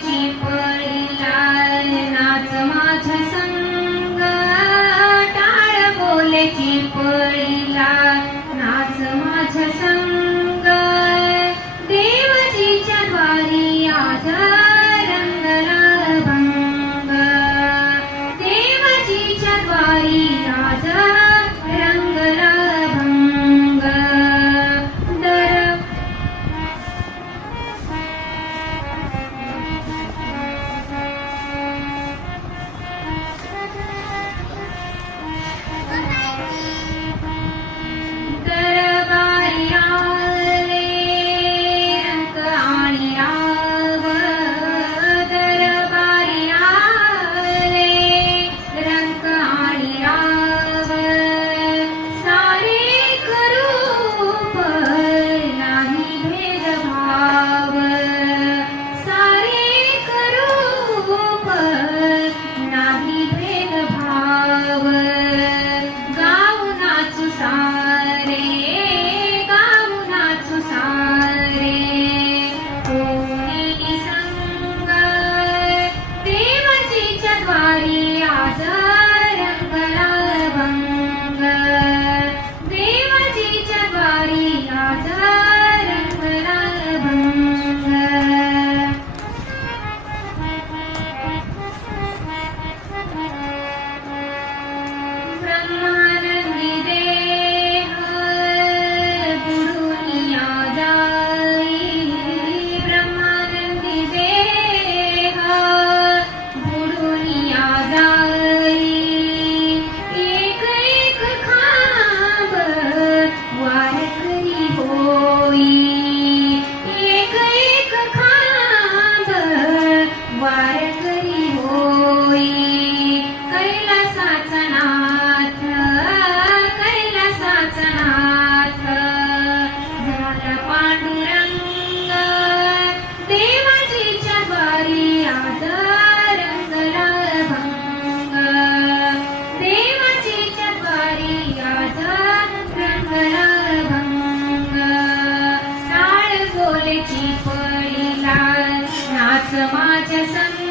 team. पडिला नाच माझ्या संग